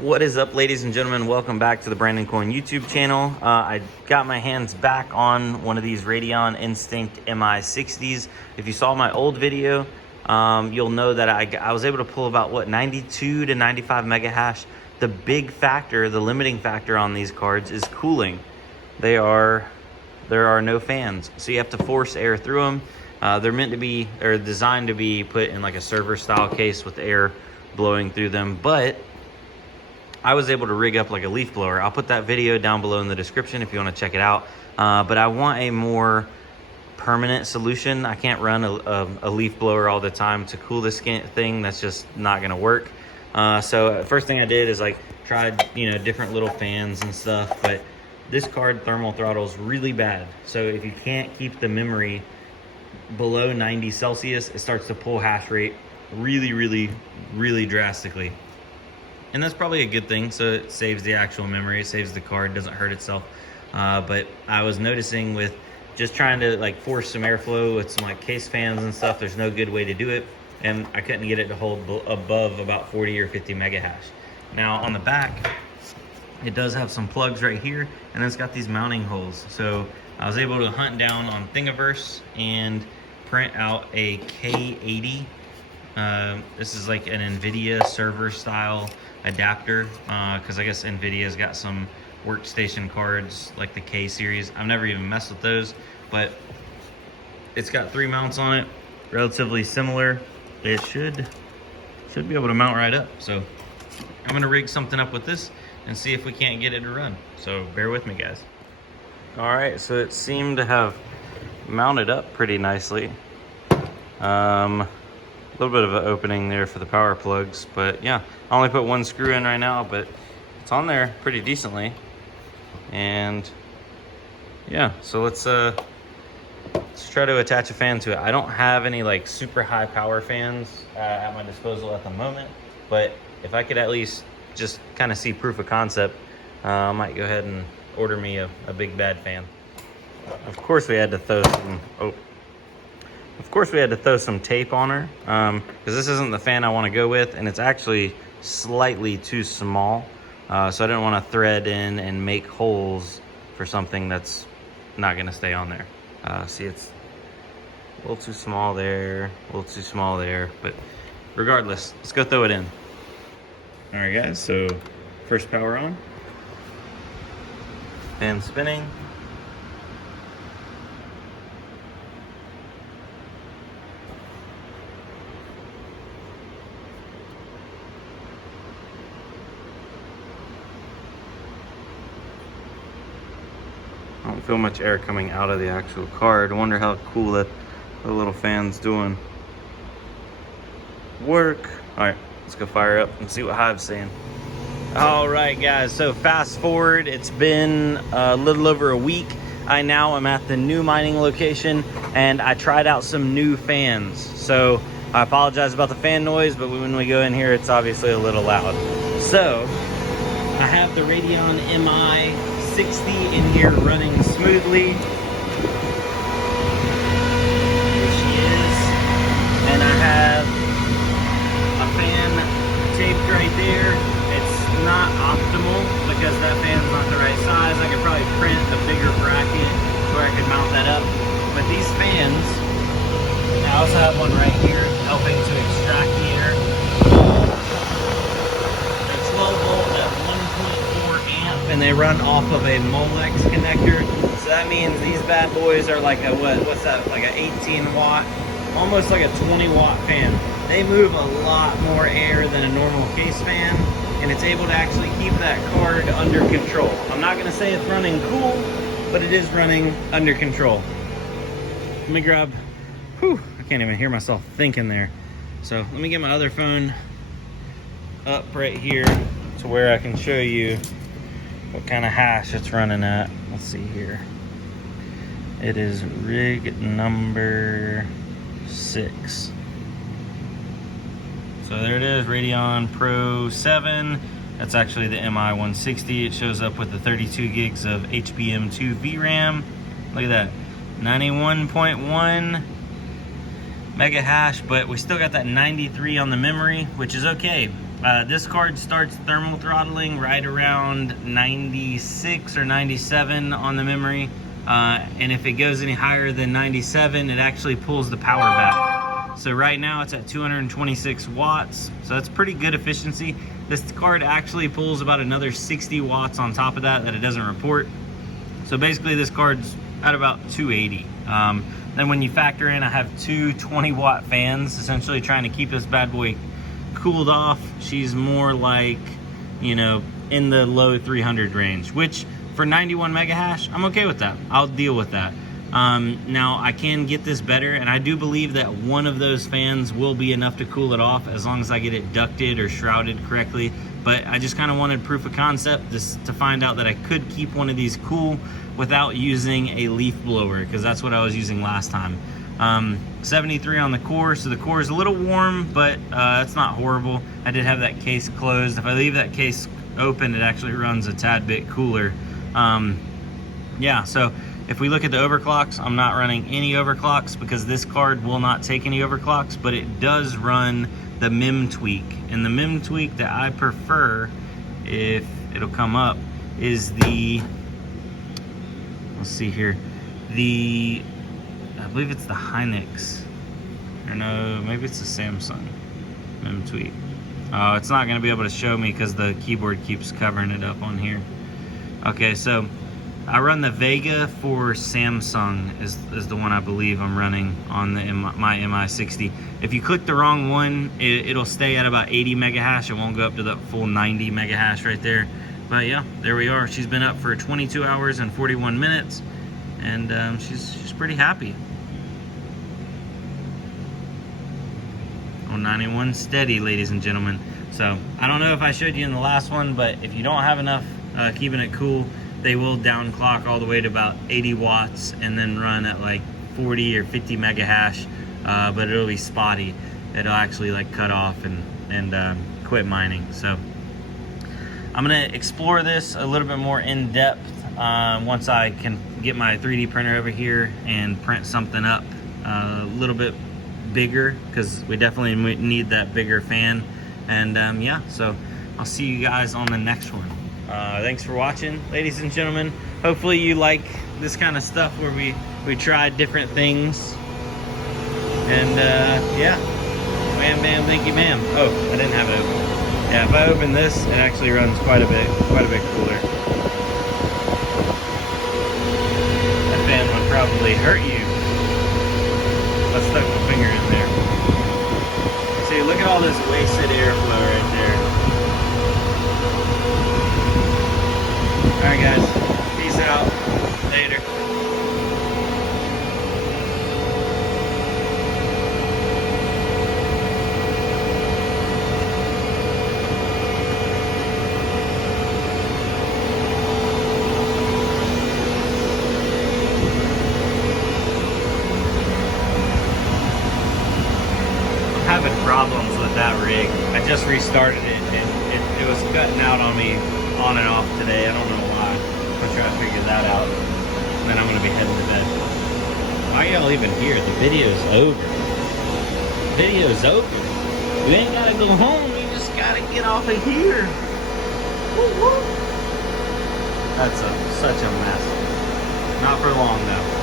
What is up, ladies and gentlemen? Welcome back to the Brandon Coin YouTube channel. I got my hands back on one of these Radeon Instinct mi60s. If you saw my old video, you'll know that I was able to pull about 92 to 95 mega hash. The big factor, the limiting factor on these cards is cooling. There are no fans, so you have to force air through them. They're meant to be, or designed to be put in like a server style case with air blowing through them, but I was able to rig up like a leaf blower. I'll put that video down below in the description if you want to check it out. But I want a more permanent solution. I can't run a leaf blower all the time to cool this thing. That's just not gonna work. So first thing I did is like tried, different little fans and stuff, but this card thermal throttles really bad. So if you can't keep the memory below 90 Celsius, it starts to pull hash rate really drastically. And that's probably a good thing, so it saves the actual memory, it saves the card, doesn't hurt itself. But I was noticing with just trying to like force some airflow with some like case fans and stuff, there's no good way to do it. And I couldn't get it to hold above about 40 or 50 mega hash. Now on the back, it does have some plugs right here, and it's got these mounting holes. So I was able to hunt down on Thingiverse and print out a K80. This is like an NVIDIA server style adapter, because I guess NVIDIA's got some workstation cards like the K series. I've never even messed with those, but it's got 3 mounts on it, relatively similar. It should be able to mount right up. So I'm gonna rig something up with this and see if we can't get it to run. So bear with me, guys. All right, so it seemed to have mounted up pretty nicely. A little bit of an opening there for the power plugs, but yeah, I only put 1 screw in right now, but it's on there pretty decently. And yeah, so let's try to attach a fan to it. I don't have any like super high power fans at my disposal at the moment, but if I could at least just kind of see proof of concept, I might go ahead and order me a big bad fan. Of course we had to throw some tape on her, because this isn't the fan I want to go with, and it's actually slightly too small. So I didn't want to thread in and make holes for something that's not going to stay on there. See, it's a little too small there, a little too small there, but regardless, let's go throw it in. All right, guys, so first power on, fan spinning. I don't feel much air coming out of the actual card. I wonder how cool the little fan's doing. Work. All right, let's go fire up and see what Hive's saying. All right, guys, so fast forward, it's been a little over a week. I now am at the new mining location, and I tried out some new fans. So I apologize about the fan noise, but when we go in here, it's obviously a little loud. So I have the Radeon mi60 in here running smoothly. There she is. And I have a fan taped right there. It's not optimal because that fan's not the right size. I could probably print a bigger bracket where I could mount that up. But these fans, I also have one right here helping to extract the air. They're 12 volt at 1.4 amp, and they run off of a Molex connector. So that means these bad boys are like a, what's that, like an 18 watt, almost like a 20 watt fan. They move a lot more air than a normal case fan, and it's able to actually keep that card under control. I'm not gonna say it's running cool, but it is running under control. Let me grab, whew, I can't even hear myself thinking there. So let me get my other phone up right here to where I can show you what kind of hash it's running at. Let's see here. It is rig number 6. So there it is, Radeon Pro 7. That's actually the mi160. It shows up with the 32 gigs of HBM2 VRAM. Look at that, 91.1 mega hash, but we still got that 93 on the memory, which is okay. This card starts thermal throttling right around 96 or 97 on the memory. And if it goes any higher than 97, it actually pulls the power back. So right now it's at 226 watts. So that's pretty good efficiency. This card actually pulls about another 60 watts on top of that it doesn't report. So basically this card's at about 280. Then when you factor in, I have two 20-watt fans essentially trying to keep this bad boy cooled off. She's more like, you know, in the low 300 range, which for 91 mega hash, I'm okay with that. I'll deal with that. Now I can get this better, and I do believe that one of those fans will be enough to cool it off as long as I get it ducted or shrouded correctly. But I just kind of wanted proof of concept just to find out that I could keep one of these cool without using a leaf blower, because that's what I was using last time. 73 on the core, so the core is a little warm, but it's not horrible. I did have that case closed. If I leave that case open, it actually runs a tad bit cooler. Yeah, so if we look at the overclocks, I'm not running any overclocks because this card will not take any overclocks, but it does run the MIM tweak. And the MIM tweak that I prefer, if it'll come up, is the, let's see here, I believe it's the Hynix, or no, maybe it's the Samsung MIM tweak. Oh, it's not gonna be able to show me because the keyboard keeps covering it up on here. Okay, so I run the Vega for Samsung is the one I believe I'm running on my mi60. If you click the wrong one, it'll stay at about 80 mega hash. It won't go up to the full 90 mega hash right there. But yeah, there we are. She's been up for 22 hours and 41 minutes, and she's pretty happy. On 91 steady, ladies and gentlemen. So I don't know if I showed you in the last one, but if you don't have enough keeping it cool, they will down clock all the way to about 80 watts and then run at like 40 or 50 mega hash, but it'll be spotty. It'll actually like cut off and quit mining. So I'm gonna explore this a little bit more in depth once I can get my 3D printer over here and print something up a little bit bigger, because we definitely need that bigger fan. And yeah, so I'll see you guys on the next one. Thanks for watching, ladies and gentlemen. Hopefully you like this kind of stuff where we try different things. And yeah, wham bam thank you ma'am. Oh, I didn't have it open. Yeah, if I open this, it actually runs quite a bit cooler. That fan would probably hurt you. I stuck my finger in there. See, look at all this wasted airflow right there. Alright guys, peace out. Later. Having problems with that rig. I just restarted it and it was cutting out on me on and off today. I don't know why. I'm gonna try to figure that out. And then I'm gonna be heading to bed. Why are y'all even here? The video's over. The video's over. You ain't gotta go home, you just gotta get off of here. Woo-woo. That's such a mess. Not for long though.